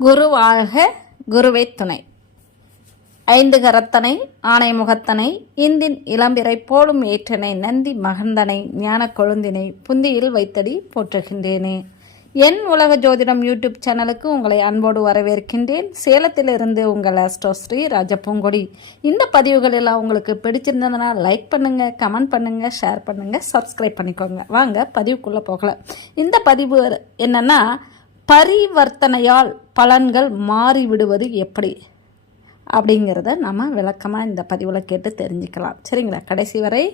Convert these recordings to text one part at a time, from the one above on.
குரு வாழ்க குருவே துணை ஐந்து கரத்தனை ஆணை முகத்தனை இந்தின் இளம்பிறை போலும் ஏற்றனை நந்தி மகந்தனை ஞான கொழுந்தினை புந்தியில் வைத்தடி போற்றுகின்றேனே. என் உலக ஜோதிடம் யூடியூப் சேனலுக்கு உங்களை அன்போடு வரவேற்கின்றேன். சேலத்திலிருந்து உங்கள் அஸ்ட்ரோஸ்ரீ ராஜப்பூங்கொடி இந்த பதிவுகள் எல்லாம் உங்களுக்கு பிடிச்சிருந்ததுன்னா லைக் பண்ணுங்கள் கமெண்ட் பண்ணுங்கள் ஷேர் பண்ணுங்கள் சப்ஸ்கிரைப் பண்ணிக்கோங்க. வாங்க பதிவுக்குள்ளே போகலாம். இந்த பதிவு என்னென்னா பரிவர்த்தனையால் பலன்கள் மாறிவிடுவது எப்படி? அப்படிங்கிறத நம்ம விளக்கமாக இந்த பதிவில் கேட்டு தெரிஞ்சுக்கலாம். சரிங்களா? கடைசி வரை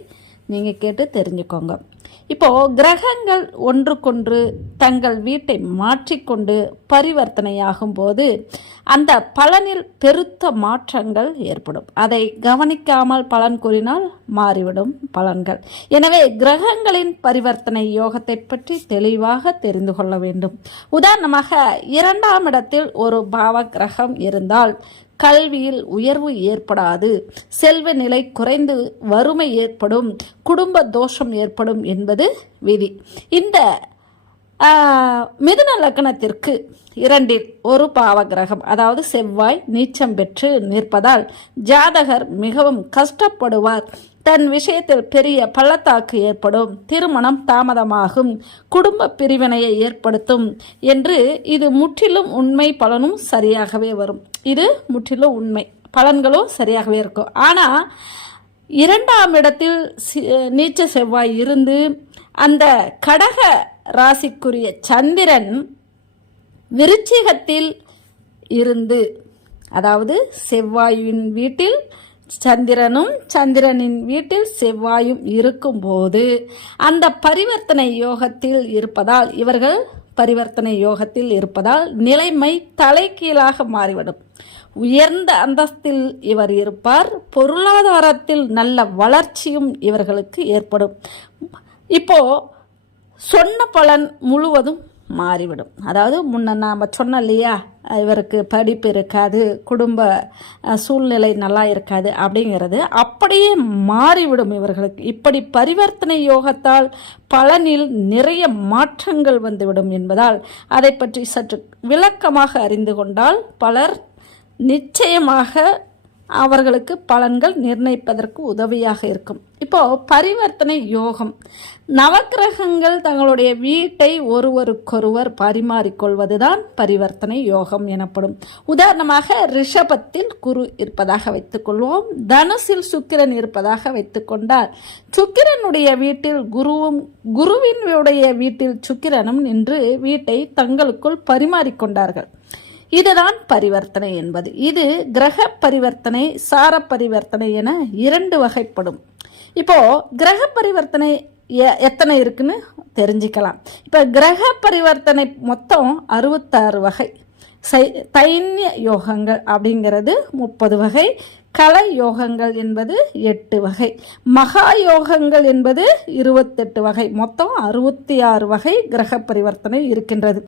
நீங்கள் கேட்டு தெரிஞ்சுக்கோங்க. இப்போது கிரகங்கள் ஒன்றுக்கொன்று தங்கள் வீட்டை மாற்றிக்கொண்டு பரிவர்த்தனையாகும் போது அந்த பலனில் பெருத்த மாற்றங்கள் ஏற்படும். அதை கவனிக்காமல் பலன் கூறினால் மாறிவிடும் பலன்கள். எனவே கிரகங்களின் பரிவர்த்தனை யோகத்தை பற்றி தெளிவாக தெரிந்து கொள்ள வேண்டும். உதாரணமாக இரண்டாம் இடத்தில் ஒரு பாவ கிரகம் இருந்தால் கல்வியில் உயர்வு ஏற்படாது செல்வ நிலை குறைந்து வறுமை ஏற்படும் குடும்ப தோஷம் ஏற்படும் என்பது விதி. இந்த மிதுன லக்னத்திற்கு இரண்டில் ஒரு பாவகிரகம் அதாவது செவ்வாய் நீச்சம் பெற்று நிற்பதால் ஜாதகர் மிகவும் கஷ்டப்படுவார். தன் விஷயத்தில் பெரிய பள்ளத்தாக்கு ஏற்படும் திருமணம் தாமதமாகும் குடும்ப பிரிவினையை ஏற்படுத்தும் என்று இது முற்றிலும் உண்மை பலனும் சரியாகவே வரும். இது முற்றிலும் உண்மை. பலன்களும் சரியாகவே இருக்கும். ஆனால் இரண்டாம் இடத்தில் நீச்ச செவ்வாய் இருந்து அந்த கடக ராசிக்குரிய சந்திரன் விருச்சிகத்தில் இருந்து அதாவது செவ்வாயின் வீட்டில் சந்திரனும் சந்திரனின் வீட்டில் செவ்வாயும் இருக்கும்போது அந்த பரிவர்த்தனை யோகத்தில் இருப்பதால் இவர்கள் பரிவர்த்தனை யோகத்தில் இருப்பதால் நிலைமை தலைகீழாக மாறிவிடும். உயர்ந்த அந்தஸ்தில் இவர் இருப்பார் பொருளாதாரத்தில் நல்ல வளர்ச்சியும் இவர்களுக்கு ஏற்படும். இப்போ சொன்ன பலன் முழுவதும் மாறிவிடும். அதாவது முன்ன நாம் சொன்னோம் இல்லையா இவருக்கு படிப்பு இருக்காது குடும்ப சூழ்நிலை நல்லா இருக்காது அப்படிங்கிறது. அப்படியே மாறிவிடும் இவர்களுக்கு. இப்படி பரிவர்த்தனை யோகத்தால் பலனில் நிறைய மாற்றங்கள் வந்துவிடும் என்பதால் அதை பற்றி சற்று விளக்கமாக அறிந்து கொண்டால் பலர் நிச்சயமாக அவர்களுக்கு பலன்கள் நிர்ணயிப்பதற்கு உதவியாக இருக்கும். இப்போ பரிவர்த்தனை யோகம். நவக்கிரகங்கள் தங்களுடைய வீட்டை ஒருவருக்கொருவர் பரிமாறிக்கொள்வதுதான் பரிவர்த்தனை யோகம் எனப்படும். உதாரணமாக ரிஷபத்தில் குரு இருப்பதாக வைத்துக்கொள்வோம். தனுசில் சுக்கிரன் இருப்பதாக வைத்துக்கொண்டால் சுக்கிரனுடைய வீட்டில் குருவும் குருவினுடைய வீட்டில் சுக்கிரனும் நின்று வீட்டை தங்களுக்குள் பரிமாறிக்கொண்டார்கள். இதுதான் பரிவர்த்தனை என்பது. இது கிரக பரிவர்த்தனை சார பரிவர்த்தனை என இரண்டு வகைப்படும். இப்போ கிரக பரிவர்த்தனை எத்தனை இருக்குன்னு தெரிஞ்சுக்கலாம். இப்போ கிரக பரிவர்த்தனை மொத்தம் அறுபத்தாறு வகை. சை தைன்ய யோகங்கள் அப்படிங்கிறது முப்பது வகை. கலை யோகங்கள் என்பது எட்டு வகை. மகா யோகங்கள் என்பது இருபத்தெட்டு வகை. மொத்தம் அறுபத்தி ஆறு வகை கிரக பரிவர்த்தனை இருக்கின்றது.